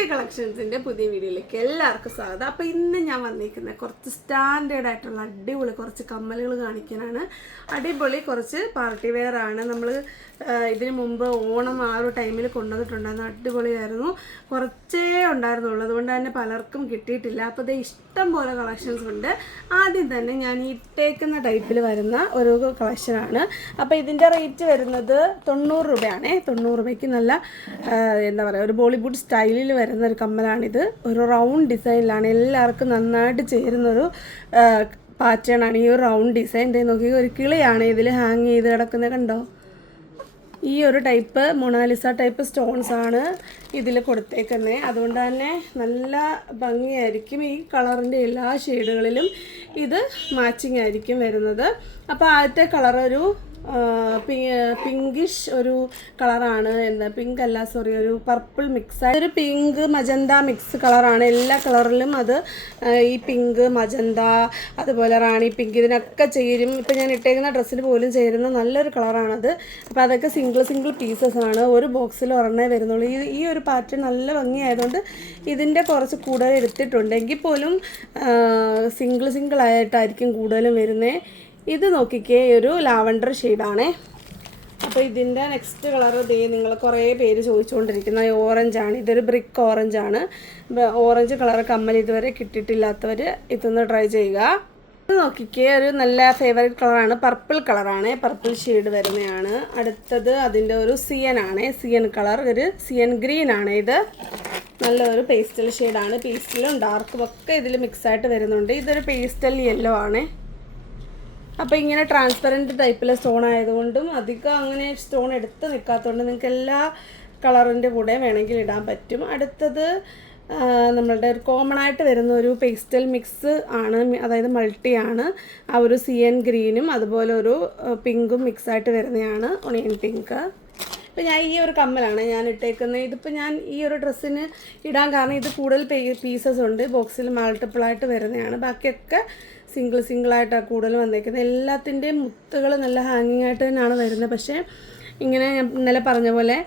കീർത്തി കളക്ഷൻസിന്റെ പുതിയ വീഡിയോയിലേക്ക് എല്ലാവർക്കും സ്വാഗതം. അപ്പോൾ ഇന്ന് ഞാൻ വന്നിരിക്കുന്നത് കുറച്ച് സ്റ്റാൻഡേർഡ് ആയിട്ടുള്ള അടിപൊളി കുറച്ച് കമ്മലുകൾ കാണിക്കാനാണ്. അടിപൊളി കുറച്ച് പാർട്ടി വെയർ ആണ്. നമ്മൾ ഇതിനു മുമ്പ് ഓണം ആ ഒരു ടൈമിൽ കൊണ്ടുവന്നിട്ടുണ്ടായിരുന്നു അടിപൊളിയായിരുന്നു കുറച്ചേ ഉണ്ടായിരുന്നുള്ളൂ. അതുകൊണ്ട് തന്നെ പലർക്കും കിട്ടിയിട്ടില്ല. അപ്പോൾ ഇത് ഇഷ്ടം പോലെ കളക്ഷൻസ് ഉണ്ട്. ആദ്യം തന്നെ ഞാൻ ഈ ഇട്ടേക്കുന്ന ടൈപ്പിൽ വരുന്ന ഒരു കളക്ഷനാണ് അപ്പോൾ ഇതിന്റെ റേറ്റ് വരുന്നത് തൊണ്ണൂറ് രൂപയാണേ. തൊണ്ണൂറ് രൂപയ്ക്ക് നല്ല എന്താ പറയുക ഒരു ബോളിവുഡ് സ്റ്റൈലിൽ വരുന്ന ഒരു കമ്മലാണിത്. ഒരു റൗണ്ട് ഡിസൈനിലാണ് എല്ലാവർക്കും നന്നായിട്ട് ചേരുന്നൊരു പാറ്റേൺ ആണ് ഈ ഒരു റൗണ്ട് ഡിസൈൻ നോക്കി ഒരു കിളിയാണ് ഇതിൽ ഹാങ് ചെയ്ത് കിടക്കുന്നത് കണ്ടോ? ഈ ഒരു ടൈപ്പ് മൊണാലിസ ടൈപ്പ് സ്റ്റോൺസ് ആണ് ഇതിൽ കൊടുത്തേക്കുന്നത് അതുകൊണ്ട് തന്നെ നല്ല ഭംഗിയായിരിക്കും ഈ കളറിന്റെ എല്ലാ ഷെയ്ഡുകളിലും ഇത് മാച്ചിങ് ആയിരിക്കും വരുന്നത്. അപ്പോൾ ആദ്യത്തെ കളർ ഒരു പിങ്കിഷ് ഒരു കളറാണ്. എന്താ പിങ്ക് അല്ല സോറി ഒരു പർപ്പിൾ മിക്സ് ഒരു പിങ്ക് മജന്ത മിക്സ് കളറാണ്. എല്ലാ കളറിലും അത് ഈ പിങ്ക് മജന്ത അതുപോലെ റാണി പിങ്ക് ഇതിനൊക്കെ ചേരും. ഇപ്പം ഞാൻ ഇട്ടേക്കുന്ന ഡ്രസ്സിൽ പോലും ചേരുന്ന നല്ലൊരു കളറാണത് അപ്പോൾ അതൊക്കെ സിംഗിൾ സിംഗിൾ പീസസ് ആണ്. ഒരു ബോക്സിൽ ഒരെണ്ണേ വരുന്നുള്ളൂ. ഈ ഈ ഒരു പാറ്റേൺ നല്ല ഭംഗിയായതുകൊണ്ട് ഇതിന്റെ കുറച്ച് കൂടുതൽ എടുത്തിട്ടുണ്ട്. എങ്കിൽ പോലും സിംഗിൾ സിംഗിൾ ആയിട്ടായിരിക്കും കൂടുതലും വരുന്നത് ഇത് നോക്കിക്കേ ഒരു ലാവണ്ടർ ഷെയ്ഡാണേ. അപ്പോൾ ഇതിന്റെ നെക്സ്റ്റ് കളർ ദേ നിങ്ങൾ കുറേ പേര് ചോദിച്ചുകൊണ്ടിരിക്കുന്ന ഓറഞ്ചാണ് ഇതൊരു ബ്രിക്ക് ഓറഞ്ചാണ് ഓറഞ്ച് കളർ കമ്മൽ ഇതുവരെ കിട്ടിയിട്ടില്ലാത്തവർ ഇതൊന്ന് ട്രൈ ചെയ്യുക. ഇത് നോക്കിക്കേ ഒരു നല്ല ഫേവറേറ്റ് കളറാണ് പർപ്പിൾ കളറാണ് പർപ്പിൾ ഷെയ്ഡ് വരുന്നതാണ് അടുത്തത് അതിന്റെ ഒരു സിയൻ ആണ്. സിയൻ കളർ ഒരു സിയൻ ഗ്രീൻ ആണ് ഇത്. നല്ലൊരു പേസ്റ്റൽ ഷെയ്ഡാണ് പേസ്റ്റലും ഡാർക്കും ഒക്കെ ഇതിൽ മിക്സായിട്ട് വരുന്നുണ്ട്. ഇതൊരു പേസ്റ്റൽ യെല്ലോ ആണ്. അപ്പോൾ ഇങ്ങനെ ട്രാൻസ്പെറന്റ് ടൈപ്പിലെ സ്റ്റോൺ ആയതുകൊണ്ടും അധികം അങ്ങനെ സ്റ്റോൺ എടുത്ത് നിൽക്കാത്തതുകൊണ്ട് നിങ്ങൾക്ക് എല്ലാ കളറിന്റെ കൂടെ വേണമെങ്കിൽ ഇടാൻ പറ്റും. അടുത്തത് നമ്മളുടെ ഒരു കോമൺ ആയിട്ട് വരുന്ന ഒരു പേസ്റ്റൽ മിക്സ് ആണ് അതായത് മൾട്ടി ആണ്. ആ ഒരു സി എൻ ഗ്രീനും അതുപോലെ ഒരു പിങ്കും മിക്സ് ആയിട്ട് വരുന്നതാണ് ഒണിയൻ പിങ്ക് ഇപ്പം ഞാൻ ഈ ഒരു കമ്മലാണ് ഞാൻ ഇട്ടേക്കുന്നത്. ഇതിപ്പോൾ ഞാൻ ഈ ഒരു ഡ്രസ്സിന് ഇടാൻ കാരണം ഇത് കൂടുതൽ പീസസ് ഉണ്ട്. ബോക്സിൽ മൾട്ടിപ്പിൾ ആയിട്ട് വരുന്നതാണ്. ബാക്കിയൊക്കെ സിംഗിൾ സിംഗിളായിട്ടാണ് കൂടുതൽ വന്നേക്കുന്നത്. എല്ലാത്തിന്റെയും മുത്തുകൾ നല്ല ഹാങ്ങിങ് ആയിട്ട് തന്നെയാണ് വരുന്നത്. പക്ഷേ ഇങ്ങനെ ഞാൻ ഇന്നലെ പറഞ്ഞ പോലെ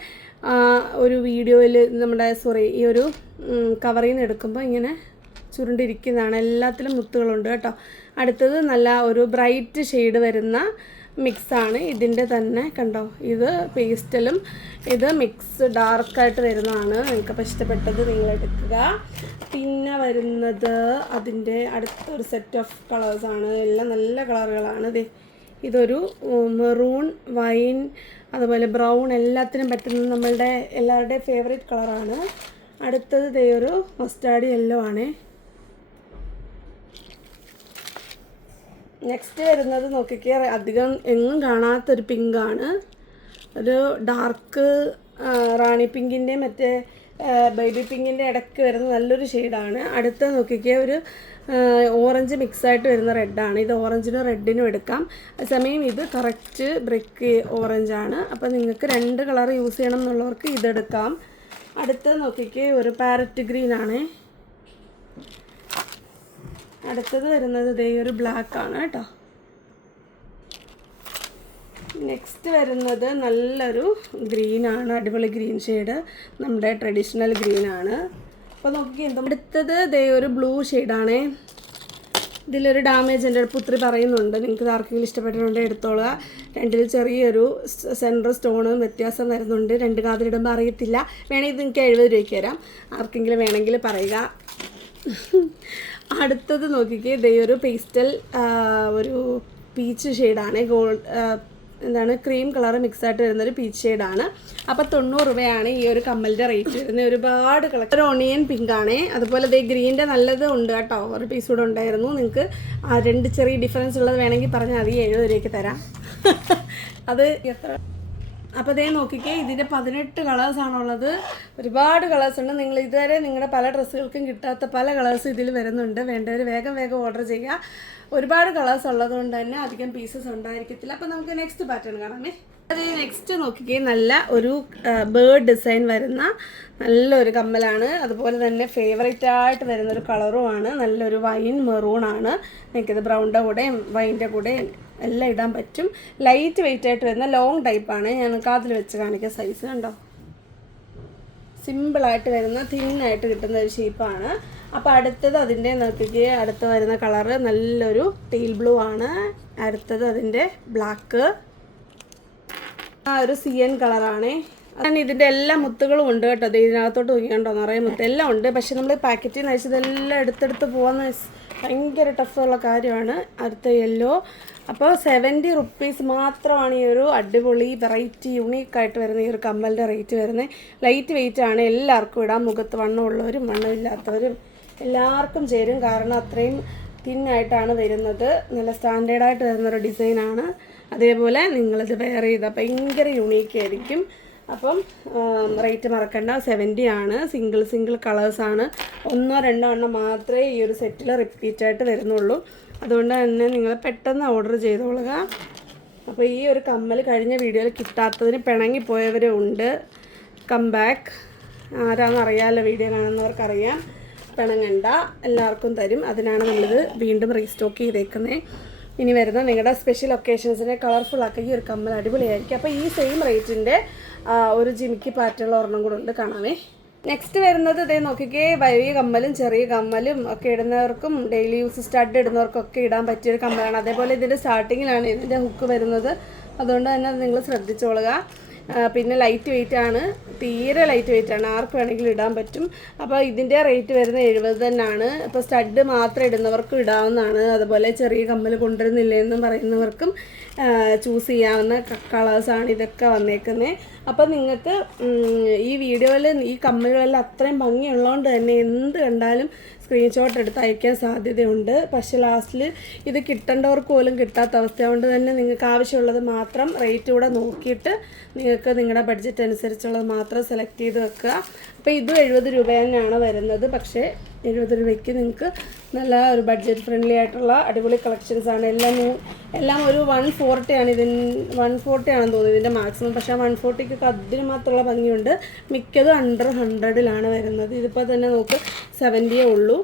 ഒരു വീഡിയോയിൽ നമ്മുടെ സോറി ഈ ഒരു കവറിൽ നിന്ന് എടുക്കുമ്പോൾ ഇങ്ങനെ ചുരുണ്ടിരിക്കുന്നതാണ്. എല്ലാത്തിലും മുത്തുകളുണ്ട് കേട്ടോ. അടുത്തത് നല്ല ഒരു ബ്രൈറ്റ് ഷെയ്ഡ് വരുന്ന മിക്സാണ്. ഇതിന്റെ തന്നെ കണ്ടോ ഇത് പേസ്റ്റലും ഇത് മിക്സ് ഡാർക്കായിട്ട് വരുന്നതാണ്. നിങ്ങൾക്കപ്പോൾ ഇഷ്ടപ്പെട്ടത് നിങ്ങൾ എടുക്കുക. പിന്നെ വരുന്നത് അതിന്റെ അടുത്തൊരു സെറ്റ് ഓഫ് കളേഴ്സാണ് എല്ലാം നല്ല കളറുകളാണ് ദേ ഇതൊരു മെറൂൺ വൈൻ അതുപോലെ ബ്രൗൺ എല്ലാത്തിനും പറ്റുന്ന നമ്മളുടെ എല്ലാവരുടെയും ഫേവറേറ്റ് കളറാണ് അടുത്തത് ഇതേ ഒരു മസ്റ്റാർഡ് യെല്ലോ ആണ്. നെക്സ്റ്റ് വരുന്നത് നോക്കിക്കേ അധികം എങ്ങും കാണാത്തൊരു പിങ്കാണ്. ഒരു ഡാർക്ക് റാണി പിങ്കിന്റെ മറ്റേ ബേബി പിങ്കിന്റെ ഇടയ്ക്ക് വരുന്ന നല്ലൊരു ഷെയ്ഡാണ് അടുത്ത നോക്കിക്കേ ഒരു ഓറഞ്ച് മിക്സായിട്ട് വരുന്ന റെഡാണ് ഇത് ഓറഞ്ചിനും റെഡിനും എടുക്കാം. അതേസമയം ഇത് കറക്റ്റ് ബ്രിക്ക് ഓറഞ്ചാണ് അപ്പോൾ നിങ്ങൾക്ക് രണ്ട് കളർ യൂസ് ചെയ്യണം എന്നുള്ളവർക്ക് ഇതെടുക്കാം. അടുത്ത നോക്കിക്കേ ഒരു പാരറ്റ് ഗ്രീൻ അടുത്തത് വരുന്നത് ഇതേ ഒരു ബ്ലാക്ക് ആണ് കേട്ടോ. നെക്സ്റ്റ് വരുന്നത് നല്ലൊരു ഗ്രീൻ ആണ് അടിപൊളി ഗ്രീൻ ഷെയ്ഡ് നമ്മുടെ ട്രഡീഷണൽ ഗ്രീൻ ആണ്. അപ്പോൾ നോക്കി എന്താ അടുത്തത് ദേ ഒരു ബ്ലൂ ഷെയ്ഡാണേ ഇതിലൊരു ഡാമേജ് എന്റെ പുത്രി പറയുന്നുണ്ട്. നിങ്ങൾക്ക് ആർക്കെങ്കിലും ഇഷ്ടപ്പെട്ടിട്ടുണ്ടെങ്കിൽ എടുത്തോളുക. രണ്ടിൽ ചെറിയൊരു സെന്റർ സ്റ്റോണും വ്യത്യാസം വരുന്നുണ്ട്. രണ്ട് കാതിലിടുമ്പോൾ അറിയത്തില്ല. വേണമെങ്കിൽ നിങ്ങൾക്ക് എഴുപത് രൂപയ്ക്ക് തരാം. ആർക്കെങ്കിലും വേണമെങ്കിൽ പറയുക. അടുത്തത് നോക്കിക്കേ. ഇതേ ഒരു പേസ്റ്റൽ ഒരു പീച്ച് ഷെയ്ഡാണ് ഗോൾഡ് എന്താണ് ക്രീം കളർ മിക്സ് ആയിട്ട് വരുന്ന ഒരു പീച്ച് ഷെയ്ഡാണ് അപ്പോൾ തൊണ്ണൂറ് രൂപയാണ് ഈ ഒരു കമ്മലിന്റെ റേറ്റ് വരുന്നത്. ഒരുപാട് കളർ ഒരു ഒണിയൻ പിങ്ക് ആണേ. അതുപോലെ ദേ ഗ്രീന്റെ നല്ലത് ഉണ്ട് കേട്ടോ. ഒരു പീസ് കൂടെ ഉണ്ടായിരുന്നു. നിങ്ങൾക്ക് രണ്ട് ചെറിയ ഡിഫറൻസ് ഉള്ളത് വേണമെങ്കിൽ പറഞ്ഞാൽ അത് എഴുപത് രൂപയ്ക്ക് തരാം. അത് എത്ര അപ്പോൾ അതേ നോക്കിക്കേ ഇതിന്റെ പതിനെട്ട് കളേഴ്സാണുള്ളത് ഒരുപാട് കളേഴ്സ് ഉണ്ട്. നിങ്ങൾ ഇതുവരെ നിങ്ങളുടെ പല ഡ്രസ്സുകൾക്കും കിട്ടാത്ത പല കളേഴ്സ് ഇതിൽ വരുന്നുണ്ട്. വേണ്ടവർ വേഗം വേഗം ഓർഡർ ചെയ്യുക. ഒരുപാട് കളേഴ്സ് ഉള്ളത് കൊണ്ട് തന്നെ അധികം പീസസ് ഉണ്ടായിരിക്കത്തില്ല. അപ്പോൾ നമുക്ക് നെക്സ്റ്റ് പാറ്റേൺ കാണാമേ. അത് നെക്സ്റ്റ് നോക്കിക്കേ നല്ല ഒരു ബേർഡ് ഡിസൈൻ വരുന്ന നല്ലൊരു കമ്മലാണ്. അതുപോലെ തന്നെ ഫേവറേറ്റ് ആയിട്ട് വരുന്നൊരു കളറുമാണ് നല്ലൊരു വൈൻ മെറൂൺ ആണ്. എനിക്കത് ബ്രൗണിന്റെ കൂടെയും വൈന്റെ കൂടെയും എല്ലാം ഇടാൻ പറ്റും. ലൈറ്റ് വെയിറ്റ് ആയിട്ട് വരുന്ന ലോങ് ടൈപ്പാണ് ഞാൻ കാതിൽ വെച്ച് കാണിക്കാൻ സൈസ് കണ്ടോ? സിമ്പിളായിട്ട് വരുന്ന തിന്നായിട്ട് കിട്ടുന്ന ഒരു ഷേപ്പാണ് അപ്പോൾ അടുത്തത് അതിന്റെ നോക്കിക്ക് അടുത്ത് വരുന്ന കളറ് നല്ലൊരു ടീൽ ബ്ലൂ ആണ്. അടുത്തത് അതിന്റെ ബ്ലാക്ക് ആ ഒരു സിയൻ കളറാണേ ഞാൻ ഇതിന്റെ എല്ലാ മുത്തുകളും ഉണ്ട് കേട്ടോ. അത് ഇതിനകത്തോട്ട് നോക്കിക്കണ്ടോ നിറയെ മുത്ത്. എല്ലാം ഉണ്ട്. പക്ഷെ നമ്മൾ പാക്കറ്റിൽ നിന്ന് അയച്ചതെല്ലാം എടുത്തെടുത്ത് പോകാന്ന് ഭയങ്കര ടഫുള്ള കാര്യമാണ്. അടുത്ത യെല്ലോ അപ്പോൾ സെവന്റി റുപ്പീസ് മാത്രമാണ് ഈ ഒരു അടിപൊളി വെറൈറ്റി യുണീക്കായിട്ട് വരുന്ന ഈ ഒരു കമ്മലിന്റെ റേറ്റ് വരുന്നത് ലൈറ്റ് വെയിറ്റ് ആണ്. എല്ലാവർക്കും ഇടാം. മുഖത്ത് വണ്ണമുള്ളവരും വണ്ണമില്ലാത്തവരും എല്ലാവർക്കും ചേരും. കാരണം അത്രയും തിന്നായിട്ടാണ് വരുന്നത്. നല്ല സ്റ്റാൻഡേർഡായിട്ട് വരുന്നൊരു ഡിസൈനാണ് അതേപോലെ നിങ്ങളിത് വെയർ ചെയ്താൽ ഭയങ്കര യുണീക്ക് ആയിരിക്കും. അപ്പം റേറ്റ് മറക്കണ്ട. സെവന്റി ആണ്. സിംഗിൾ സിംഗിൾ കളേഴ്സാണ് ഒന്നോ രണ്ടോ എണ്ണം മാത്രമേ ഈ ഒരു സെറ്റിൽ റിപ്പീറ്റ് ആയിട്ട് വരുന്നുള്ളൂ. അതുകൊണ്ട് തന്നെ നിങ്ങൾ പെട്ടെന്ന് ഓർഡർ ചെയ്തോളുക. അപ്പോൾ ഈ ഒരു കമ്മൽ കഴിഞ്ഞ വീഡിയോയിൽ കിട്ടാത്തതിന് പിണങ്ങിപ്പോയവരും ഉണ്ട്. കം ബാക്ക് ആരാന്ന് അറിയാമല്ലോ വീഡിയോ കാണുന്നവർക്കറിയാം. പിണങ്ങണ്ട. എല്ലാവർക്കും തരും. അതിനാണ് നമ്മളിത് വീണ്ടും റീസ്റ്റോക്ക് ചെയ്തേക്കുന്നത് ഇനി വരുന്ന നിങ്ങളുടെ സ്പെഷ്യൽ ഒക്കേഷൻസിനെ കളർഫുൾ ആക്കി ഈ ഒരു കമ്മൽ അടിപൊളിയായിരിക്കും. അപ്പോൾ ഈ സെയിം റേറ്റിന്റെ ഒരു ജിമിക്ക് പാറ്റുള്ള ഒരെണ്ണം കൂടെ ഉണ്ട് കാണാമേ നെക്സ്റ്റ് വരുന്നത് ഇതേ നോക്കിക്കേ വലിയ കമ്മലും ചെറിയ കമ്മലും ഒക്കെ ഇടുന്നവർക്കും ഡെയിലി യൂസ് സ്റ്റഡ് ഇടുന്നവർക്കൊക്കെ ഇടാൻ പറ്റിയൊരു കമ്മലാണ്. അതേപോലെ ഇതിന്റെ സ്റ്റാർട്ടിങ്ങിലാണ് ഇതിന്റെ ഹുക്ക് വരുന്നത്. അതുകൊണ്ട് തന്നെ നിങ്ങൾ ശ്രദ്ധിച്ചോളുക. പിന്നെ ലൈറ്റ് വെയിറ്റ് ആണ്. തീരെ ലൈറ്റ് വെയിറ്റ് ആണ്. ആർക്ക് വേണമെങ്കിലും ഇടാൻ പറ്റും. അപ്പോൾ ഇതിന്റെ റേറ്റ് വരുന്നത് എഴുപത് തന്നെയാണ്. ഇപ്പോൾ സ്റ്റഡ് മാത്രം ഇടുന്നവർക്കും ഇടാവുന്നതാണ്. അതുപോലെ ചെറിയ കമ്മൽ കൊണ്ടുവരുന്നില്ല എന്നും പറയുന്നവർക്കും ചൂസ് ചെയ്യാവുന്ന കളേഴ്സാണ് ഇതൊക്കെ വന്നേക്കുന്നത് അപ്പോൾ നിങ്ങൾക്ക് ഈ വീഡിയോയിൽ ഈ കമ്മലുകളെല്ലാം അത്രയും ഭംഗിയുള്ളതുകൊണ്ട് തന്നെ എന്ത് കണ്ടാലും സ്ക്രീൻഷോട്ട് എടുത്ത് അയക്കാൻ സാധ്യതയുണ്ട്. പക്ഷേ ലാസ്റ്റിൽ ഇത് കിട്ടേണ്ടവർക്ക് പോലും കിട്ടാത്ത അവസ്ഥ. കൊണ്ട് തന്നെ നിങ്ങൾക്ക് ആവശ്യമുള്ളത് മാത്രം റേറ്റ് കൂടെ നോക്കിയിട്ട് നിങ്ങൾക്ക് നിങ്ങളുടെ ബഡ്ജറ്റ് അനുസരിച്ചുള്ളത് മാത്രം സെലക്ട് ചെയ്ത് വെക്കുക. അപ്പോൾ ഇതും എഴുപത് രൂപ തന്നെയാണ് വരുന്നത്. പക്ഷേ എഴുപത് രൂപയ്ക്ക് നിങ്ങൾക്ക് നല്ല ഒരു ബഡ്ജറ്റ് ഫ്രണ്ട്ലി ആയിട്ടുള്ള അടിപൊളി കളക്ഷൻസ് ആണ്. എല്ലാം എല്ലാം ഒരു വൺ ഫോർട്ടി ആണ് ഇതിന് വൺ ഫോർട്ടി ആണെന്ന് തോന്നുന്നു ഇതിന്റെ മാക്സിമം പക്ഷേ വൺ ഫോർട്ടിക്കൊക്കെ അതിന് മാത്രമുള്ള ഭംഗിയുണ്ട്. മിക്കതും അണ്ടർ ഹൺഡ്രഡിലാണ് വരുന്നത്. ഇതിപ്പോൾ തന്നെ നോക്ക് സെവന്റിയേ ഉള്ളൂ.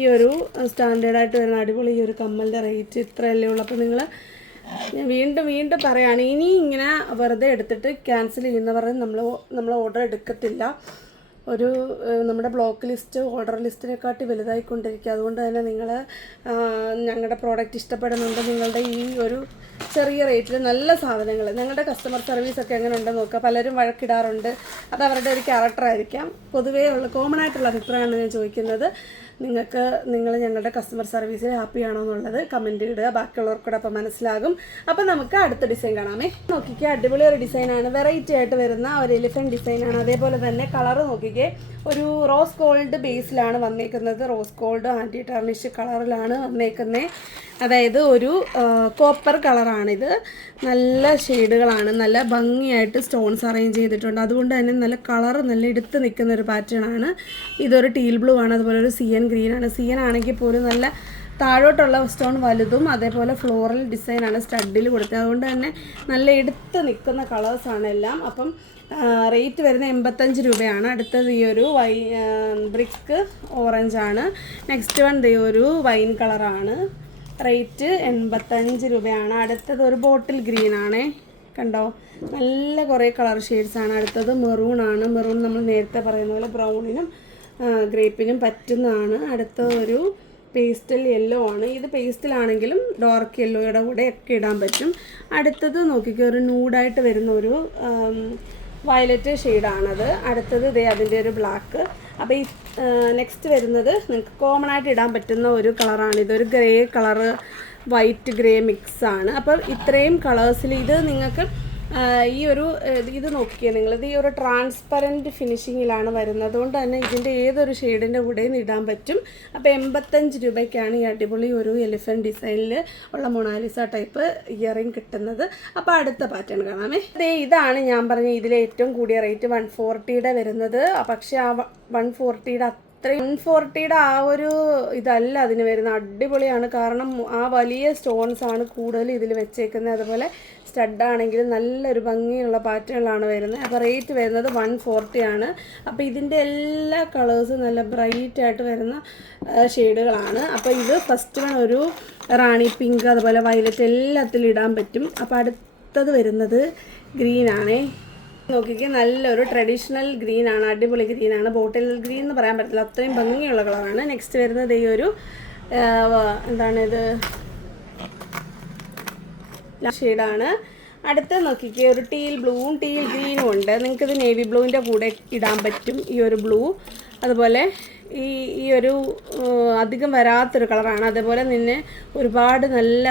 ഈ ഒരു സ്റ്റാൻഡേർഡായിട്ട് വരുന്ന അടിപൊളി ഈ ഒരു കമ്മലിന്റെ റേറ്റ് ഇത്രയല്ലേ ഉള്ളൂ. അപ്പോൾ നിങ്ങൾ ഞാൻ വീണ്ടും വീണ്ടും പറയുകയാണ് ഇനി ഇങ്ങനെ വെറുതെ എടുത്തിട്ട് ക്യാൻസൽ ചെയ്യുന്നവരെ നമ്മൾ നമ്മൾ ഓർഡർ എടുക്കത്തില്ല. ഒരു നമ്മുടെ ബ്ലോക്ക് ലിസ്റ്റ് ഓർഡർ ലിസ്റ്റിനെക്കാട്ടി വലുതായിക്കൊണ്ടിരിക്കുക. അതുകൊണ്ട് തന്നെ നിങ്ങൾ ഞങ്ങളുടെ പ്രോഡക്റ്റ് ഇഷ്ടപ്പെടുന്നുണ്ട്. നിങ്ങളുടെ ഈ ഒരു ചെറിയ റേറ്റിൽ നല്ല സാധനങ്ങൾ ഞങ്ങളുടെ കസ്റ്റമർ സർവീസ് ഒക്കെ എങ്ങനെ ഉണ്ടെന്ന് നോക്കുക. പലരും വഴക്കിടാറുണ്ട്. അത് അവരുടെ ഒരു ക്യാരക്ടറായിരിക്കാം പൊതുവേ ഉള്ള കോമൺ ആയിട്ടുള്ള അഭിപ്രായമാണ് ഞാൻ ചോദിക്കുന്നത്. നിങ്ങൾക്ക് നിങ്ങൾ ഞങ്ങളുടെ കസ്റ്റമർ സർവീസിൽ ആണോ എന്നുള്ളത് കമന്റ് ഇടുക. ബാക്കിയുള്ളവർക്കൂടെ അപ്പോൾ മനസ്സിലാകും. അപ്പോൾ നമുക്ക് അടുത്ത ഡിസൈൻ കാണാമേ. നോക്കിക്കേ അടിപൊളി ഒരു ഡിസൈനാണ് വെറൈറ്റി ആയിട്ട് വരുന്ന ഒരു എലിഫന്റ് ഡിസൈനാണ് അതേപോലെ തന്നെ കളറ് നോക്കിക്കേ. ഒരു റോസ് ഗോൾഡ് ബേസിലാണ് വന്നേക്കുന്നത്. റോസ് ഗോൾഡ് ആന്റി ടർണിഷ് കളറിലാണ് വന്നേക്കുന്നത് അതായത് ഒരു കോപ്പർ കളറാണിത്. നല്ല ഷെയ്ഡുകളാണ്. നല്ല ഭംഗിയായിട്ട് സ്റ്റോൺസ് അറേഞ്ച് ചെയ്തിട്ടുണ്ട്. അതുകൊണ്ട് തന്നെ നല്ല കളർ നല്ല എടുത്ത് നിൽക്കുന്ന ഒരു പാറ്റേൺ ആണ് ഇതൊരു ടീൽ ബ്ലൂ ആണ്. അതുപോലെ ഒരു സി എൻ ഗ്രീൻ ആണ്. സി എൻ ആണെങ്കിൽ പോലും നല്ല താഴോട്ടുള്ള സ്റ്റോൺ വലുതും അതേപോലെ ഫ്ലോറൽ ഡിസൈനാണ് സ്റ്റഡിൽ കൊടുത്തത്. അതുകൊണ്ട് തന്നെ നല്ല എടുത്ത് നിൽക്കുന്ന കളേഴ്സാണ് എല്ലാം. അപ്പം റേറ്റ് വരുന്ന എൺപത്തഞ്ച് രൂപയാണ്. അടുത്തത് ഈ ഒരു വൈ ബ്രിക്ക് ഓറഞ്ച് ആണ്. നെക്സ്റ്റ് വൺ ഈ ഒരു വൈൻ കളറാണ് റേറ്റ് എൺപത്തഞ്ച് രൂപയാണ്. അടുത്തത് ഒരു ബോട്ടിൽ ഗ്രീൻ ആണേ. കണ്ടോ? നല്ല കുറേ കളർ ഷെയ്ഡ്സ് ആണ്. അടുത്തത് മെറൂൺ ആണ്. മെറൂൺ നമ്മൾ നേരത്തെ പറയുന്ന പോലെ ബ്രൗണിനും ഗ്രേപ്പിനും പറ്റുന്നതാണ്. അടുത്ത ഒരു പേസ്റ്റൽ യെല്ലോ ആണ്. ഇത് പേസ്റ്റലാണെങ്കിലും ഡോർക്ക് യെല്ലോയുടെ കൂടെ ഒക്കെ ഇടാൻ പറ്റും. അടുത്തത് നോക്കിക്കോ ഒരു നൂഡായിട്ട് വരുന്ന ഒരു വയലറ്റ് ഷെയ്ഡാണത്. അടുത്തത് ഇതേ അതിന്റെ ഒരു ബ്ലാക്ക് അപ്പോൾ ഈ നെക്സ്റ്റ് വരുന്നത് നിങ്ങൾക്ക് കോമൺ ആയിട്ട് ഇടാൻ പറ്റുന്ന ഒരു കളറാണ് ഇതൊരു ഗ്രേ കളറ് വൈറ്റ് ഗ്രേ മിക്സാണ് അപ്പം ഇത്രയും കളേഴ്സിൽ ഇത് നിങ്ങൾക്ക് ഈ ഒരു ഇത് നോക്കിയാൽ നിങ്ങൾ. ഈ ഒരു ട്രാൻസ്പെറന്റ് ഫിനിഷിങ്ങിലാണ് വരുന്നത്. അതുകൊണ്ട് തന്നെ ഇതിന്റെ ഏതൊരു ഷെയ്ഡിന്റെ കൂടെയും ഇടാൻ പറ്റും. അപ്പോൾ എൺപത്തഞ്ച് രൂപയ്ക്കാണ് ഈ അടിപൊളി ഒരു എലിഫന്റ് ഡിസൈനിൽ ഉള്ള മൊണാലിസ ടൈപ്പ് ഇയറിങ് കിട്ടുന്നത്. അപ്പോൾ അടുത്ത പാറ്റേൺ കാണാമേ. അതേ ഇതാണ് ഞാൻ പറഞ്ഞ ഇതിലെ ഏറ്റവും കൂടിയ റേറ്റ് വൺ ഫോർട്ടിയുടെ വരുന്നത്. പക്ഷേ ആ വൺ ഫോർട്ടിയുടെ അത്രയും ഫോർട്ടിയുടെ ആ ഒരു ഇതല്ല അതിന് വരുന്നത്. അടിപൊളിയാണ്. കാരണം ആ വലിയ സ്റ്റോൺസ് ആണ് കൂടുതൽ ഇതിൽ വെച്ചേക്കുന്നത്. അതുപോലെ സ്റ്റഡ് ആണെങ്കിലും നല്ലൊരു ഭംഗിയുള്ള പാറ്റേണിലാണ് വരുന്നത്. അപ്പോൾ റേറ്റ് വരുന്നത് വൺ ഫോർട്ടി ആണ് അപ്പോൾ ഇതിന്റെ എല്ലാ കളേഴ്സും നല്ല ബ്രൈറ്റ് ആയിട്ട് വരുന്ന ഷെയ്ഡുകളാണ്. അപ്പോൾ ഇത് ഫസ്റ്റ് വൺ ഒരു റാണി പിങ്ക് അതുപോലെ വയലറ്റ് എല്ലാത്തിലും ഇടാൻ പറ്റും. അപ്പോൾ അടുത്തത് വരുന്നത് ഗ്രീൻ ആണേ നോക്കിക്കേ നല്ലൊരു ട്രഡീഷണൽ ഗ്രീൻ ആണ് അടിപൊളി ഗ്രീൻ ആണ് ബോട്ടിൽ ഗ്രീൻ എന്ന് പറയാൻ പറ്റില്ല അത്രയും ഭംഗിയുള്ള കളറാണ് നെക്സ്റ്റ് വരുന്നത് ഈ ഒരു എന്താണ് ഇത്? ഷെയ്ഡാണ് അടുത്ത നോക്കിക്കേ ഒരു ടീൽ ബ്ലൂവും ടീൽ ഗ്രീനും ഉണ്ട്. നിങ്ങൾക്ക് ഇത് നേവി ബ്ലൂവിന്റെ കൂടെ ഇടാൻ പറ്റും ഈ ഒരു ബ്ലൂ അതുപോലെ ഈ ഈ ഒരു അധികം വരാത്തൊരു കളറാണ് അതേപോലെ നിന്നെ ഒരുപാട് നല്ല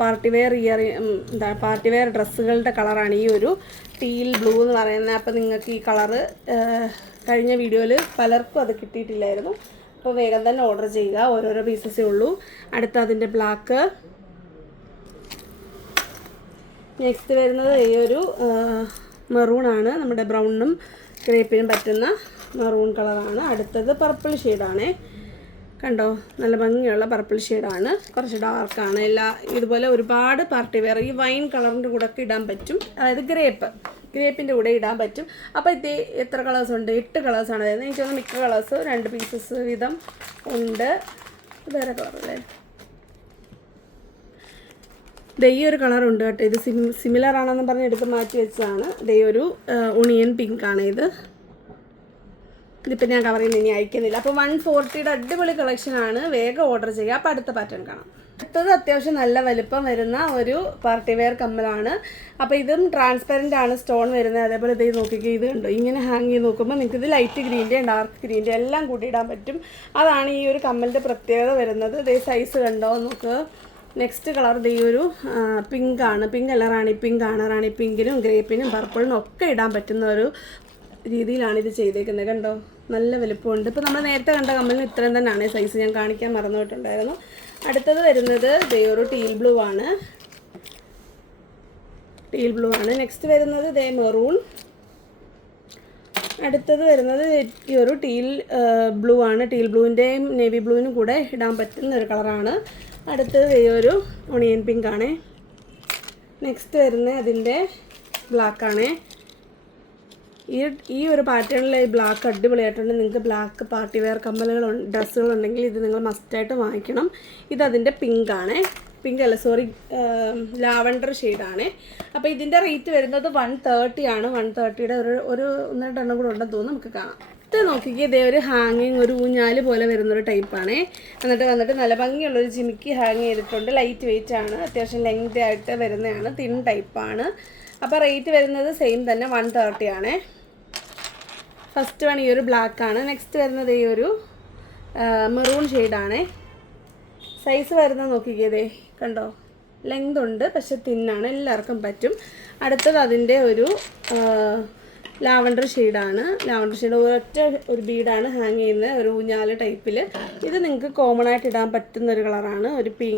പാർട്ടി വെയർ ഇയർ എന്താ പാർട്ടി വെയർ ഡ്രസ്സുകളുടെ കളറാണ് ഈ ഒരു ടീൽ ബ്ലൂ എന്ന് പറയുന്നത് അപ്പോൾ നിങ്ങൾക്ക് ഈ കളറ് കഴിഞ്ഞ വീഡിയോയിൽ പലർക്കും അത് കിട്ടിയിട്ടില്ലായിരുന്നു. അപ്പോൾ വേഗം തന്നെ ഓർഡർ ചെയ്യുക. ഓരോരോ പീസസേ ഉള്ളൂ. അടുത്ത അതിന്റെ ബ്ലാക്ക് നെക്സ്റ്റ് വരുന്നത് ഈ ഒരു മെറൂണാണ് നമ്മുടെ ബ്രൗണിനും ഗ്രേപ്പിനും പറ്റുന്ന മെറൂൺ കളറാണ് അടുത്തത് പർപ്പിൾ ഷെയ്ഡാണേ കണ്ടോ? നല്ല ഭംഗിയുള്ള പർപ്പിൾ ഷെയ്ഡാണ് കുറച്ച് ഡാർക്കാണ് എല്ലാ ഇതുപോലെ ഒരുപാട് പാർട്ടി വെയർ ഈ വൈൻ കളറിന്റെ കൂടെ ഒക്കെ ഇടാൻ പറ്റും. അതായത് ഗ്രേപ്പ് ഗ്രേപ്പിന്റെ കൂടെ ഇടാൻ പറ്റും. അപ്പോൾ ഇത് എത്ര കളേഴ്സ് ഉണ്ട്? എട്ട് കളേഴ്സ് ആണ്. അതായത് എനിക്ക് തോന്നുന്നു മിക്ക കളേഴ്സ് രണ്ട് പീസസ് വീതം ഉണ്ട്. വേറെ കളറല്ലേ ദേ ഒരു കളർ ഉണ്ട് കേട്ടോ. ഇത് സിമിലർ ആണെന്ന് പറഞ്ഞ് എടുത്ത് മാറ്റി വെച്ചതാണ്. ദൈ ഒരു ഒണിയൻ പിങ്ക് ആണ് ഇത്. ഇതിപ്പോൾ ഞാൻ കവറിൽ നിന്ന് ഇനി അയക്കുന്നില്ല. അപ്പോൾ വൺ ഫോർട്ടിയുടെ അടിപൊളി കളക്ഷനാണ് വേഗം ഓർഡർ ചെയ്യുക. അപ്പോൾ അടുത്ത പാറ്റേൺ കാണാം. അടുത്തത് അത്യാവശ്യം നല്ല വലിപ്പം വരുന്ന ഒരു പാർട്ടി വെയർ കമ്മലാണ്. അപ്പോൾ ഇതും ട്രാൻസ്പെറന്റ് ആണ് സ്റ്റോൺ വരുന്നത്. അതേപോലെ ഇത് നോക്കിക്കുക ഇത് കണ്ടോ? ഇങ്ങനെ ഹാങ് ചെയ്ത് നോക്കുമ്പോൾ നിങ്ങൾക്ക് ഇത് ലൈറ്റ് ഗ്രീന്റെ ഡാർക്ക് ഗ്രീന്റെ എല്ലാം കൂട്ടിയിടാൻ പറ്റും. അതാണ് ഈ ഒരു കമ്മലിന്റെ പ്രത്യേകത വരുന്നത്. ഇതേ സൈസ് കണ്ടോ? നോക്ക്. നെക്സ്റ്റ് കളർ ഈ ഒരു പിങ്ക് ആണ്. പിങ്ക് അല്ല റാണി പിങ്ക് ആണ്. റാണി പിങ്കിനും ഗ്രേപ്പിനും പർപ്പിളിനും ഒക്കെ ഇടാൻ പറ്റുന്ന ഒരു രീതിയിലാണ് ഇത് ചെയ്തേക്കുന്നത്. കണ്ടോ? നല്ല വലുപ്പമുണ്ട്. ഇപ്പോൾ നമ്മൾ നേരത്തെ കണ്ട കമ്മലിന് ഇത്രയും തന്നെയാണ്. സൈസ് ഞാൻ കാണിക്കാൻ മറന്നുപോയിട്ടുണ്ടായിരുന്നു അടുത്തത് വരുന്നത് ദയോറു ടീൽ ബ്ലൂ ആണ്. ടീൽ ബ്ലൂ ആണ്. നെക്സ്റ്റ് വരുന്നത് ദേ മെറൂൺ അടുത്തത് വരുന്നത് ഈ ഒരു ടീൽ ബ്ലൂ ആണ്. ടീൽ ബ്ലൂവിന്റെയും നേവി ബ്ലൂവിനും കൂടെ ഇടാൻ പറ്റുന്ന ഒരു കളറാണ് അടുത്തത് ഈ ഒരു ഒണിയൻ പിങ്ക് ആണ്. നെക്സ്റ്റ് വരുന്നത് അതിന്റെ ബ്ലാക്ക് ആണ്. ഈ ഈ ഒരു പാറ്റേണിലെ ബ്ലാക്ക് അടിപൊളിയായിട്ടുണ്ട്. നിങ്ങൾക്ക് ബ്ലാക്ക് പാർട്ടി വെയർ കമ്മലുകൾ ഡ്രസ്സുകൾ ഉണ്ടെങ്കിൽ ഇത് നിങ്ങൾ മസ്റ്റായിട്ട് വാങ്ങിക്കണം. ഇത് അതിന്റെ പിങ്ക് ആണ്. പിങ്ക് അല്ല സോറി ലാവണ്ടർ ഷെയ്ഡാണ് അപ്പോൾ ഇതിന്റെ റേറ്റ് വരുന്നത് വൺ തേർട്ടി ആണ്. വൺ തേർട്ടിയുടെ ഒരു ഒരു ഒന്ന് രണ്ടെണ്ണം കൂടെ ഉണ്ടെന്ന് തോന്നുന്നു. നമുക്ക് കാണാം. ഇത് നോക്കിക്കേ ഇതേ ഒരു ഹാങ്ങിങ് ഒരു ഊഞ്ഞാൽ പോലെ വരുന്നൊരു ടൈപ്പാണ് എന്നിട്ട് വന്നിട്ട് നല്ല ഭംഗിയുള്ളൊരു ജിമിക്ക് ഹാങ് ചെയ്തിട്ടുണ്ട്. ലൈറ്റ് വെയിറ്റ് ആണ്. അത്യാവശ്യം ലെങ്ത് ആയിട്ട് വരുന്നതാണ്. തിൻ ടൈപ്പാണ് അപ്പോൾ റേറ്റ് വരുന്നത് സെയിം തന്നെ വൺ തേർട്ടി ആണ്. ഫസ്റ്റ് വൺ ഈ ഒരു ബ്ലാക്ക് ആണ്. നെക്സ്റ്റ് വരുന്നത് ഈ ഒരു മെറൂൺ ഷെയ്ഡാണ് സൈസ് വരുന്നത് നോക്കിക്കേ കണ്ടോ? ലെങ്ത് ഉണ്ട് പക്ഷെ തിന്നാണ് എല്ലാവർക്കും പറ്റും. അടുത്തത് അതിന്റെ ഒരു ലാവണ്ടർ ഷെയ്ഡാണ് ലാവണ്ടർ ഷെയ്ഡ് ഒരൊറ്റ ഒരു ബീഡാണ് ഹാങ് ചെയ്യുന്നത് ഒരു ഊഞ്ഞാൽ ടൈപ്പിൽ ഇത് നിങ്ങൾക്ക് കോമൺ ആയിട്ട് ഇടാൻ പറ്റുന്ന ഒരു കളറാണ് ഒരു പി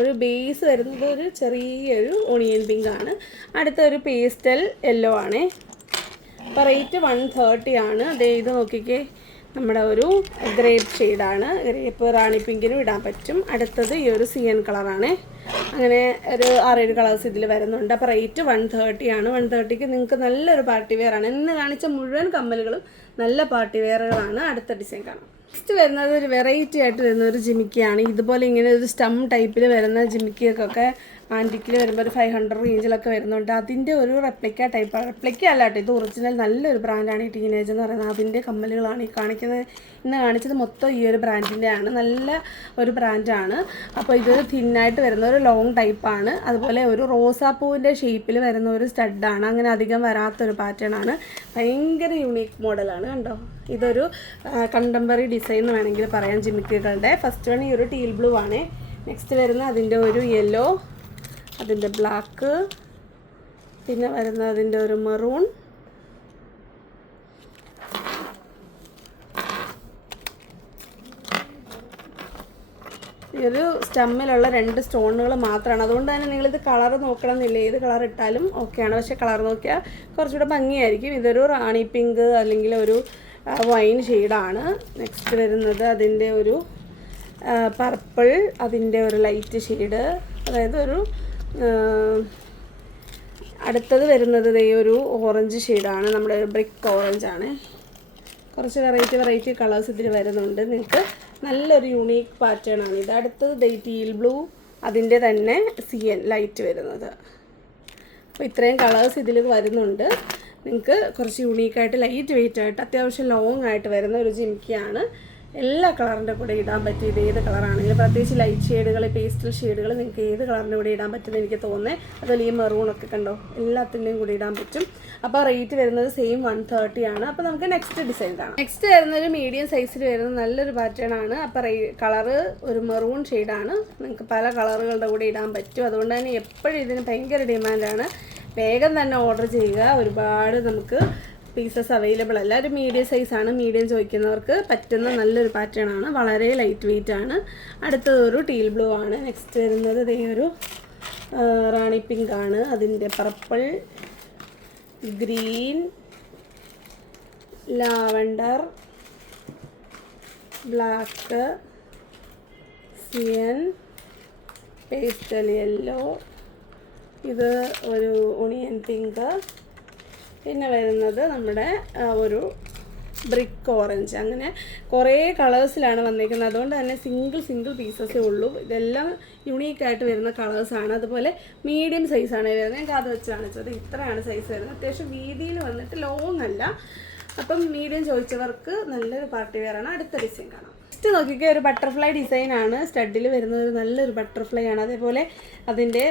ഒരു ബേസ് വരുന്നത് ഒരു ചെറിയൊരു ഓണിയൻ പിങ്ക് ആണ്. അടുത്ത ഒരു പേസ്റ്റൽ യെല്ലോ ആണ്. അപ്പോൾ റേറ്റ് വൺ തേർട്ടി ആണ്. അതേ ഇത് നോക്കിക്കേ. നമ്മുടെ ഒരു ഗ്രേപ്പ് ഷെയ്ഡാണ്. ഗ്രേപ്പ് റാണി പിങ്കിനും ഇടാൻ പറ്റും. അടുത്തത് ഈ ഒരു സി എൻ കളറാണ്. അങ്ങനെ ഒരു ആറേഴ് കളേഴ്സ് ഇതിൽ വരുന്നുണ്ട്. അപ്പോൾ റേറ്റ് വൺ തേർട്ടി ആണ്. വൺ തേർട്ടിക്ക് നിങ്ങൾക്ക് നല്ലൊരു പാർട്ടി വെയർ ആണ്. ഇന്ന് കാണിച്ച മുഴുവൻ കമ്മലുകളും നല്ല പാർട്ടി വെയറുകളാണ്. അടുത്ത ഡിസൈൻ കാണാം. നെക്സ്റ്റ് വരുന്നത് ഒരു വെറൈറ്റി ആയിട്ട് വരുന്ന ഒരു ജിമിക്കിയാണ്. ഇതുപോലെ ഇങ്ങനെ ഒരു സ്റ്റം ടൈപ്പിൽ വരുന്ന ജിമിക്കിയൊക്കെ ആന്റിക്കിൽ വരുമ്പോൾ ഒരു ഫൈവ് ഹൺഡ്രഡ് റേഞ്ചിലൊക്കെ വരുന്നുണ്ട്. അതിന്റെ ഒരു റെപ്ലിക്ക ടൈപ്പ് റെപ്ലിക്ക അല്ല കേട്ടോ ഇത് ഒറിജിനൽ നല്ലൊരു ബ്രാൻഡാണ് ഈ ടീനേജ് എന്ന് പറയുന്നത്. അതിന്റെ കമ്മലുകളാണ് ഈ കാണിക്കുന്നത്. ഇന്ന് കാണിച്ചത് മൊത്തം ഈ ഒരു ബ്രാൻഡിന്റെ ആണ് നല്ല ഒരു ബ്രാൻഡാണ് അപ്പോൾ ഇത് തിന്നായിട്ട് വരുന്ന ഒരു ലോങ് ടൈപ്പാണ് അതുപോലെ ഒരു റോസാപ്പൂവിന്റെ ഷേപ്പിൽ വരുന്ന ഒരു സ്റ്റഡാണ് അങ്ങനെ അധികം വരാത്തൊരു പാറ്റേൺ ആണ്. ഭയങ്കര യുണീക്ക് മോഡലാണ് കണ്ടോ? ഇതൊരു കണ്ടംപററി ഡിസൈൻ എന്ന് വേണമെങ്കിൽ പറയാം ജിമിക്കുകളുടെ ഫസ്റ്റ് വൺ ഈ ഒരു ടീൽ ബ്ലൂ ആണ്. നെക്സ്റ്റ് വരുന്ന അതിന്റെ ഒരു യെല്ലോ അതിന്റെ ബ്ലാക്ക്. പിന്നെ വരുന്ന അതിന്റെ ഒരു മെറൂൺ. ഒരു സ്റ്റമ്മിലുള്ള രണ്ട് സ്റ്റോണുകൾ മാത്രമാണ് അതുകൊണ്ട് തന്നെ നിങ്ങളിത് കളർ നോക്കണമെന്നില്ല? ഏത് കളർ ഇട്ടാലും ഓക്കെയാണ്. പക്ഷേ കളർ നോക്കിയാൽ കുറച്ചുകൂടെ ഭംഗിയായിരിക്കും. ഇതൊരു റാണി പിങ്ക് അല്ലെങ്കിൽ ഒരു വൈൻ ഷെയ്ഡാണ്. നെക്സ്റ്റ് വരുന്നത് അതിന്റെ ഒരു പർപ്പിൾ അതിന്റെ ഒരു ലൈറ്റ് ഷെയ്ഡ്. അതായത് ഒരു അടുത്തത് വരുന്നത് ഈ ഒരു ഓറഞ്ച് ഷെയ്ഡാണ് നമ്മുടെ ബ്രിക്ക് ഓറഞ്ച് ആണ്. കുറച്ച് വെറൈറ്റി വെറൈറ്റി കളേഴ്സ് ഇതിൽ വരുന്നുണ്ട്. നിങ്ങൾക്ക് നല്ലൊരു യൂണീക്ക് പാറ്റേൺ ആണ്. ഇത് അടുത്തത് ടീൽ ബ്ലൂ അതിന്റെ തന്നെ സി എൻ ലൈറ്റ് വരുന്നത്. അപ്പോൾ ഇത്രയും കളേഴ്സ് ഇതിൽ വരുന്നുണ്ട്. നിങ്ങൾക്ക് കുറച്ച് യുണീക്കായിട്ട് ലൈറ്റ് വെയിറ്റ് ആയിട്ട് അത്യാവശ്യം ലോങ് ആയിട്ട് വരുന്ന ഒരു ജിമിക്കിയാണ് എല്ലാ കളറിന്റെ കൂടെ ഇടാൻ പറ്റിയത് ഏത് കളറാണെങ്കിലും പ്രത്യേകിച്ച് ലൈറ്റ് ഷെയ്ഡുകൾ പേസ്റ്റൽ ഷെയ്ഡുകൾ നിങ്ങൾക്ക് ഏത് കളറിന്റെ കൂടെ ഇടാൻ പറ്റുമെന്ന് എനിക്ക് തോന്നുന്നത് അതുപോലെ ഈ മെറൂണൊക്കെ കണ്ടോ? എല്ലാത്തിന്റെയും കൂടെ ഇടാൻ പറ്റും. അപ്പോൾ റേറ്റ് വരുന്നത് സെയിം വൺ തേർട്ടി ആണ്. അപ്പോൾ നമുക്ക് നെക്സ്റ്റ് ഡിസൈൻ കാണാം. നെക്സ്റ്റ് വരുന്ന ഒരു മീഡിയം സൈസിൽ വരുന്ന നല്ലൊരു പാറ്റേൺ ആണ്. അപ്പോൾ റേ കളറ് ഒരു മെറൂൺ ഷെയ്ഡാണ് നിങ്ങൾക്ക് പല കളറുകളുടെ കൂടെ ഇടാൻ പറ്റും. അതുകൊണ്ട് തന്നെ എപ്പോഴും ഇതിന് ഭയങ്കര ഡിമാൻഡാണ് വേഗം തന്നെ ഓർഡർ ചെയ്യുക. ഒരുപാട് നമുക്ക് പീസസ് അവൈലബിൾ അല്ല ഒരു മീഡിയം സൈസാണ് മീഡിയം ചോദിക്കുന്നവർക്ക് പറ്റുന്ന നല്ലൊരു പാറ്റേൺ ആണ്. വളരെ ലൈറ്റ് വെയിറ്റ് ആണ്. അടുത്തത് ഒരു ടീൽ ബ്ലൂ ആണ്. നെക്സ്റ്റ് വരുന്നത് ഇതേ ഒരു റാണി പിങ്ക് ആണ്. അതിന്റെ purple green lavender black cyan pastel yellow ഇത് ഒരു ഒണിയൻ പിങ്ക് പിന്നെ വരുന്നത് നമ്മുടെ ഒരു ബ്രിക്ക് ഓറഞ്ച് അങ്ങനെ കുറേ കളേഴ്സിലാണ് വന്നിരിക്കുന്നത്. അതുകൊണ്ട് തന്നെ സിംഗിൾ സിംഗിൾ പീസസേ ഉള്ളൂ. ഇതെല്ലാം യുണീക്കായിട്ട് വരുന്ന കളേഴ്സാണ് അതുപോലെ മീഡിയം സൈസാണ് വരുന്നത്. ഞാൻ കാത് വെച്ച് കാണിച്ചത്. ഇത്രയാണ് സൈസ് വരുന്നത്. അത്യാവശ്യം വീതിയിൽ വന്നിട്ട് ലോങ് അല്ല. അപ്പം മീഡിയം ചോദിച്ചവർക്ക് നല്ലൊരു പാർട്ടി വെയറാണ് അടുത്ത ഡിസൈൻ കാണാം. നെക്സ്റ്റ് നോക്കിക്കുക ഒരു ബട്ടർഫ്ലൈ ഡിസൈൻ ആണ്. സ്റ്റഡിൽ വരുന്നത് ഒരു നല്ലൊരു ബട്ടർഫ്ലൈ ആണ്. അതേപോലെ അതിന്റെ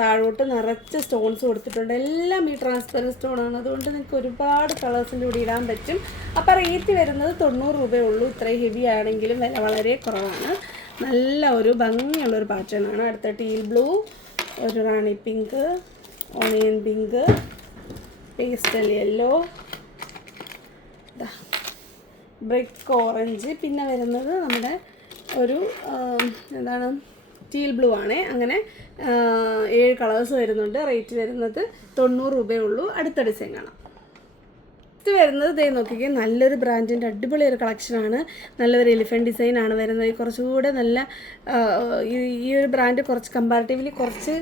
താഴോട്ട് നിറച്ച് സ്റ്റോൺസ് കൊടുത്തിട്ടുണ്ട്. എല്ലാം ഈ ട്രാൻസ്പെറന്റ് സ്റ്റോൺ ആണ്. അതുകൊണ്ട് നിങ്ങൾക്ക് ഒരുപാട് കളേഴ്സിന്റെ കൂടി ഇടാൻ പറ്റും. അപ്പോൾ റേറ്റ് വരുന്നത് തൊണ്ണൂറ് രൂപയേ ഉള്ളൂ. ഇത്രയും ഹെവി ആണെങ്കിലും വില വളരെ കുറവാണ്. നല്ല ഒരു ഭംഗിയുള്ളൊരു പാറ്റേൺ ആണ്. അടുത്ത ടീൽ ബ്ലൂ ഒരു rani pink onion pink pastel yellow brick orange. പിന്നെ വരുന്നത് നമ്മുടെ ഒരു എന്താണ് സ്റ്റീൽ ബ്ലൂ ആണ്. അങ്ങനെ ഏഴ് കളേഴ്സ് വരുന്നുണ്ട്. റേറ്റ് വരുന്നത് തൊണ്ണൂറ് രൂപയേ ഉള്ളൂ. അടുത്ത ഡിസൈൻ കാണാം. ഇത് വരുന്നത് ദേ നോക്കിക്കേ നല്ലൊരു ബ്രാൻഡിന്റെ അടിപൊളി ഒരു കളക്ഷനാണ് നല്ലൊരു എലിഫന്റ് ഡിസൈൻ ആണ് വരുന്നത്. കുറച്ചുകൂടെ നല്ല ഈ ഒരു ബ്രാൻഡ് കുറച്ച് കമ്പാരിറ്റീവ്ലി കുറച്ച്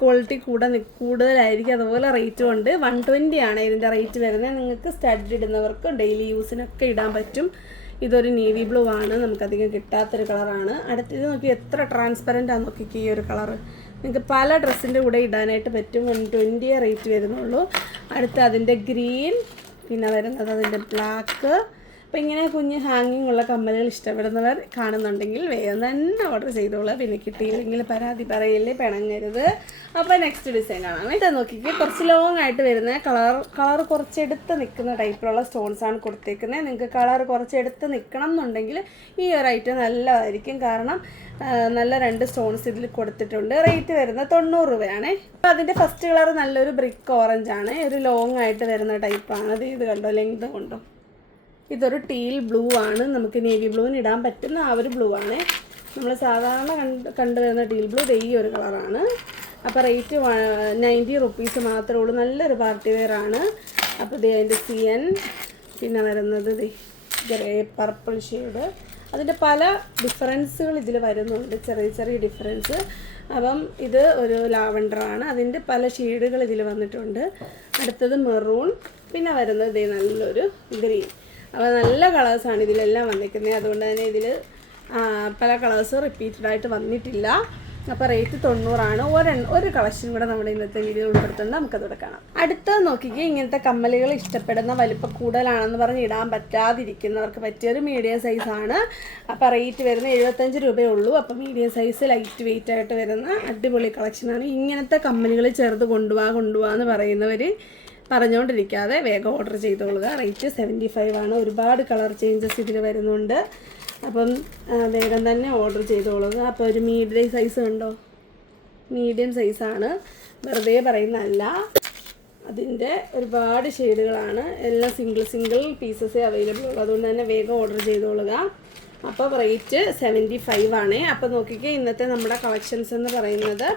ക്വാളിറ്റി കൂടെ കൂടുതലായിരിക്കും. അതുപോലെ റേറ്റും ഉണ്ട്. വൺ ട്വന്റി ആണ് ഇതിന്റെ റേറ്റ് വരുന്നത്. നിങ്ങൾക്ക് സ്റ്റഡ് ഇടുന്നവർക്ക് ഡെയിലി യൂസിനൊക്കെ ഇടാൻ പറ്റും. ഇതൊരു നേവി ബ്ലൂ ആണ്. നമുക്കധികം കിട്ടാത്തൊരു കളറാണ് അടുത്തത് നോക്കി എത്ര ട്രാൻസ്പെറന്റ് ആണ് നോക്കിക്കേ ഈ ഒരു കളറ് നിങ്ങൾക്ക് പല ഡ്രസ്സിന്റെ കൂടെ ഇടാനായിട്ട് പറ്റും. വൺ ട്വന്റിയെ റേറ്റ് വരുന്നുള്ളൂ. അടുത്ത അതിന്റെ ഗ്രീൻ പിന്നെ വരുന്നത് അതിന്റെ ബ്ലാക്ക് അപ്പോൾ ഇങ്ങനെ കുഞ്ഞ് ഹാങ്ങിങ് ഉള്ള കമ്മലുകൾ ഇഷ്ടപ്പെടുന്നവർ കാണുന്നുണ്ടെങ്കിൽ വേഗം തന്നെ ഓർഡർ ചെയ്തോളാം. പിന്നെ കിട്ടിയില്ലെങ്കിൽ പരാതി പറയില്ലേ പിണങ്ങരുത്. അപ്പോൾ നെക്സ്റ്റ് ഡിസൈൻ കാണാം. ഇത് നോക്കിക്ക് കുറച്ച് ലോങ് ആയിട്ട് വരുന്ന കളർ കളർ കുറച്ചെടുത്ത് നിൽക്കുന്ന ടൈപ്പിലുള്ള സ്റ്റോൺസ് ആണ് കൊടുത്തേക്കുന്നത് നിങ്ങൾക്ക് കളർ കുറച്ചെടുത്ത് നിൽക്കണം എന്നുണ്ടെങ്കിൽ ഈ ഒരു ഐറ്റം നല്ലതായിരിക്കും. കാരണം നല്ല രണ്ട് സ്റ്റോൺസ് ഇതിൽ കൊടുത്തിട്ടുണ്ട്. റേറ്റ് വരുന്നത് തൊണ്ണൂറ് രൂപയാണ്. അപ്പോൾ അതിന്റെ ഫസ്റ്റ് കളർ നല്ലൊരു ബ്രിക്ക് ഓറഞ്ച് ആണ്. ഒരു ലോങ് ആയിട്ട് വരുന്ന ടൈപ്പാണ് അത് ഇത് കണ്ടോ ലെങ്ത് കൊണ്ടോ? ഇതൊരു ടീൽ ബ്ലൂ ആണ്. നമുക്ക് നേവി ബ്ലൂവിന് ഇടാൻ പറ്റുന്ന ആ ഒരു ബ്ലൂ ആണ്. നമ്മൾ സാധാരണ കണ്ട് കണ്ടുവരുന്ന ടീൽ ബ്ലൂ ഇതേ ഒരു കളറാണ് അപ്പോൾ റേറ്റ് നയന്റി റുപ്പീസ് മാത്രമേ ഉള്ളൂ. നല്ലൊരു പാർട്ടി വെയർ ആണ്. അപ്പോൾ ദേ അതിന്റെ സിയൻ പിന്നെ വരുന്നത് ഗ്രേ പർപ്പിൾ ഷെയ്ഡ് അതിന്റെ പല ഡിഫറൻസുകൾ ഇതിൽ വരുന്നുണ്ട്. ചെറിയ ചെറിയ ഡിഫറൻസ് അപ്പം ഇത് ഒരു ലാവണ്ടറാണ് അതിന്റെ പല ഷെയ്ഡുകൾ ഇതിൽ വന്നിട്ടുണ്ട്. അടുത്തത് മെറൂൺ പിന്നെ വരുന്നത് നല്ലൊരു ഗ്രീൻ അപ്പോൾ നല്ല കളേഴ്സാണ് ഇതിലെല്ലാം വന്നിരിക്കുന്നത് അതുകൊണ്ട് തന്നെ ഇതിൽ പല കളേഴ്സ് റിപ്പീറ്റഡ് ആയിട്ട് വന്നിട്ടില്ല. അപ്പോൾ റേറ്റ് തൊണ്ണൂറാണ്. ഒരെണ്ണം ഒരു കളക്ഷൻ കൂടെ നമ്മുടെ ഇന്നത്തെ വീഡിയോ ഉൾപ്പെടുത്തുന്നുണ്ട്. നമുക്കതോടെ കാണാം. അടുത്ത നോക്കിക്കേ ഇങ്ങനത്തെ കമ്മലുകൾ ഇഷ്ടപ്പെടുന്ന വലിപ്പം കൂടുതലാണെന്ന് പറഞ്ഞ് ഇടാൻ പറ്റാതിരിക്കുന്നവർക്ക് പറ്റിയൊരു മീഡിയം സൈസാണ് അപ്പോൾ റേറ്റ് വരുന്ന എഴുപത്തഞ്ച് രൂപയേ ഉള്ളൂ. അപ്പോൾ മീഡിയം സൈസ് ലൈറ്റ് വെയിറ്റ് ആയിട്ട് വരുന്ന അടിപൊളി കളക്ഷനാണ് ഇങ്ങനത്തെ കമ്മലുകൾ ചെറുത് കൊണ്ടുപോകാൻ കൊണ്ടുപോകാന്ന് പറയുന്നവർ പറഞ്ഞുകൊണ്ടിരിക്കാതെ വേഗം ഓർഡർ ചെയ്തോളുക. റേറ്റ് സെവന്റി ഫൈവ് ആണ്. ഒരുപാട് കളർ ചേഞ്ചസ് ഇതിൽ വരുന്നുണ്ട്. അപ്പം വേഗം തന്നെ ഓർഡർ ചെയ്തോളുക. അപ്പോൾ ഒരു മീഡിയം സൈസ് ഉണ്ടോ? മീഡിയം സൈസാണ് വെറുതെ പറയുന്നതല്ല. അതിന്റെ ഒരുപാട് ഷെയ്ഡുകളാണ് എല്ലാം സിംഗിൾ സിംഗിൾ പീസസേ അവൈലബിൾ ഉള്ളൂ. അതുകൊണ്ട് തന്നെ വേഗം ഓർഡർ ചെയ്തോളുക. അപ്പോൾ റേറ്റ് സെവന്റി ഫൈവ് ആണേ. അപ്പോൾ നോക്കിക്കേ ഇന്നത്തെ നമ്മുടെ കളക്ഷൻസ് എന്ന് പറയുന്നത്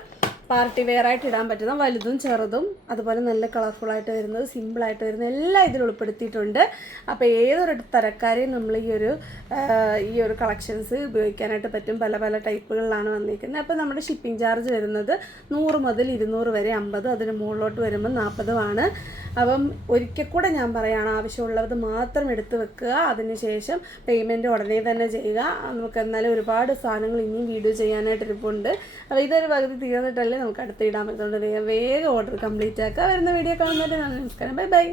പാർട്ടി വെയർ ആയിട്ട് ഇടാൻ പറ്റുന്ന വലുതും ചെറുതും അതുപോലെ നല്ല കളർഫുൾ ആയിട്ട് വരുന്നത് സിമ്പിൾ ആയിട്ട് വരുന്നത് എല്ലാം ഇതിൽ ഉൾപ്പെടുത്തിയിട്ടുണ്ട്. അപ്പോൾ ഏതൊരു തരക്കാരെയും നമ്മൾ ഈ ഒരു ഈ ഒരു കളക്ഷൻസ് ഉപയോഗിക്കാനായിട്ട് പറ്റും. പല പല ടൈപ്പുകളിലാണ് വന്നിരിക്കുന്നത് അപ്പോൾ നമ്മുടെ ഷിപ്പിംഗ് ചാർജ് വരുന്നത് നൂറ് മുതൽ ഇരുന്നൂറ് വരെ അമ്പത് അതിന് മുകളിലോട്ട് വരുമ്പോൾ നാൽപ്പതുമാണ് അപ്പം ഒരിക്കൽ കൂടെ ഞാൻ പറയുകയാണ് ആവശ്യമുള്ളത് മാത്രം എടുത്ത് വെക്കുക. അതിനുശേഷം പേയ്മെന്റ് ഉടനെ തന്നെ ചെയ്യുക. നമുക്ക് എന്നാലും ഒരുപാട് സാധനങ്ങൾ ഇനിയും വീഡിയോ ചെയ്യാനായിട്ട് ഇരിപ്പുണ്ട്. അപ്പോൾ ഇതൊരു പകുതി തീർന്നിട്ടല്ലേ നമുക്ക് അടുത്ത് ഇടാൻ പറ്റുന്നുണ്ട് വേഗം ഓർഡർ കംപ്ലീറ്റ് ആക്കുക. വരുന്ന വീഡിയോ കാണുന്നവരെ നന്ദി. നമസ്കാരം. Bye bye